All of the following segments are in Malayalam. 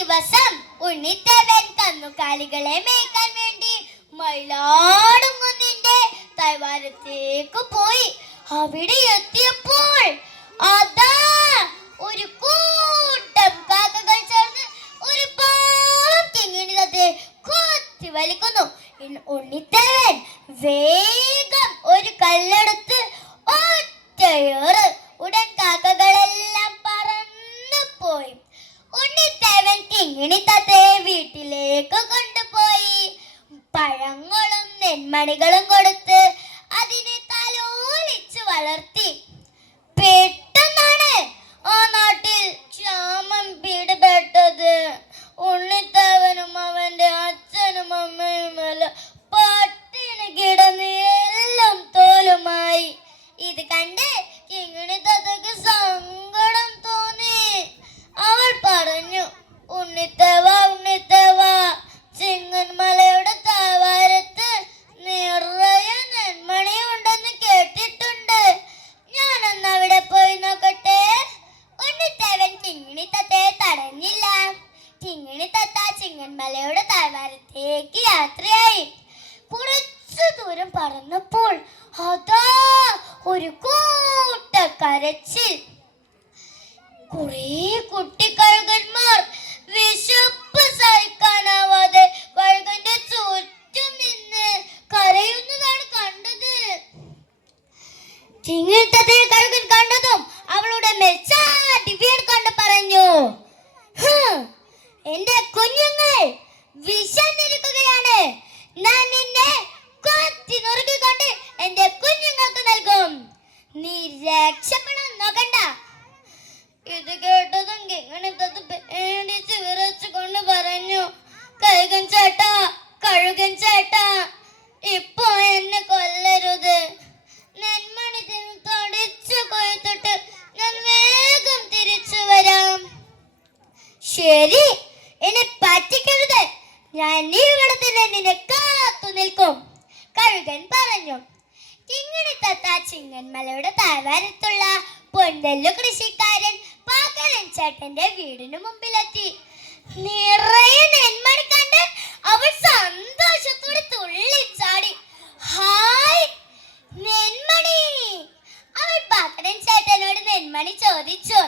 ദിവസം ഉണ്ണിത്തേവൻ കന്നുകാലികളെ മേയ്ക്കാൻ വേണ്ടി മയിലാടും കുന്നിന്റെ താഴ്വാരത്തേക്ക് പോയി. അവിടെ എത്തിയപ്പോൾ അതാ ഒരു കൂട്ടം കാക്കകൾ ചേർന്ന് ഒരു പാവം കിങ്ങിണി തത്തയെ കൊത്തി വലിക്കുന്നു. ഉണ്ണിത്തേവൻ വേഗം ഒരു കല്ലെടുത്ത് ഒറ്റയേറ്. ഉടൻ കാക്കകളെല്ലാം പറന്നു പോയി. ഉണ്ണിത്തേവൻ കിങ്ങിണി തത്തയെ വീട്ടിലേക്ക് കൊണ്ടുപോയി പഴങ്ങളും നെന്മണികളും കൊടുത്ത് അതിനെ തലോലിച്ച് വളർത്തി. പെട്ടെന്നാണ് ആ നാട്ടിൽ ക്ഷാമം പിടിപെട്ടത്. ഉണ്ണിത്തേവനും അവന്റെ അച്ഛനും അമ്മയുമെല്ലാം പട്ടിണി കിടന്ന് എല്ലാം തോലുമായി. ഇത് കണ്ട് കിങ്ങിണി തത്തയ്ക്ക് സങ്കടം തോന്നി. അവൾ പറഞ്ഞു, ഉണ്ണിത്തേവ ഉണ്ണിത്തേവ, ചിങ്ങൻമലയുടെ താഴ്വാരത്ത് നിറയെ നെന്മണിയുണ്ടെന്ന് കേട്ടിട്ടുണ്ട്. ഞാനൊന്ന് അവിടെ പോയി നോക്കട്ടെ. ഉണ്ണിത്തേവൻ കിങ്ങിണി തത്തയെ തടഞ്ഞില്ല. കിങ്ങിണി തത്ത ചിങ്ങൻമലയുടെ താഴ്വാരത്തേക്ക് യാത്രയായി. കുറച്ചു ദൂരം പറന്നപ്പോൾ അതാ ഒരു കൂട്ട കരച്ചിൽ. കുറേ കുട്ടിക്കഴുകന്മാർ വിശപ്പ് സഹിക്കാനാവാതെ കഴുകന്റെ ചുറ്റും നിന്ന് കരയുന്നതാണ് കണ്ടത്. ചിങ്ങിത്തത്തയെ കഴുകൻ കണ്ടതും അവളുടെ മെച്ചാടി വീട് കണ്ട് പറഞ്ഞു, എന്റെ കുഞ്ഞുങ്ങൾ വിശന്നിരിക്കുകയാണ്. ഞാൻ നിന്നെ കൊത്തി നുറുക്കിക്കൊണ്ട് എന്റെ കുഞ്ഞുങ്ങൾക്ക് നൽകും. നീ രക്ഷപ്പെടാൻ നോക്കണ്ട. ഇത് കേട്ടതും കിങ്ങിണി തത്ത പേടിച്ച് വിറച്ചുകൊണ്ട് പറഞ്ഞു, കഴുകൻ ചേട്ടാ കഴുകൻ ചേട്ടാ, ഇപ്പൊ എന്നെ കൊല്ലരുത്. നെന്മണി തടിച്ചു കൊയ്ത്തിട്ട് ഞാൻ വേഗം തിരിച്ചു വരാം. ശരി, എന്നെ പറ്റിക്കരുത്. ഞാൻ ഇവിടെ തന്നെ നിന്നെ കാത്തു നിൽക്കും, കഴുകൻ പറഞ്ഞു. കിങ്ങിണി തത്ത ചിങ്ങൻമലയുടെ താഴ്വാരത്തുള്ള പൊന്തല്ലു കൃഷിക്കാരൻ പാക്കരൻ ചേട്ടന്റെ വീടിന് മുമ്പിലെത്തി. നിറയെ നെന്മണി കണ്ട് അവൾ സന്തോഷത്തോടെ തുള്ളിച്ചാടി. ഹായ് നെന്മണി! അവൾ പാക്കരൻ ചേട്ടനോട് നെന്മണി ചോദിച്ചു.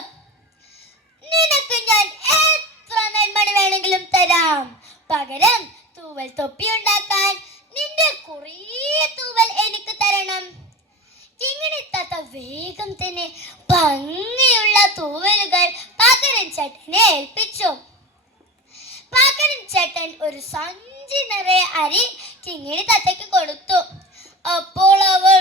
നിനക്ക് ഞാൻ എത്ര നെന്മണി വേണമെങ്കിലും തരാം. പകരം തൂവൽ തൊപ്പി ഉണ്ടാക്കാൻ നിന്റെ കുറേ തൂവൽ എനിക്ക് തരണം. കിങ്ങിണി തത്ത വേഗം തന്നെ ഭംഗിയുള്ള തൂവലുകൾ പാക്കരൻ ചേട്ടനെ ഏൽപ്പിച്ചു. പാക്കരൻ ചേട്ടൻ ഒരു സഞ്ചി നിറയെ അരി കിങ്ങിണി തത്തയ്ക്ക് കൊടുത്തു. അപ്പോൾ അവൾ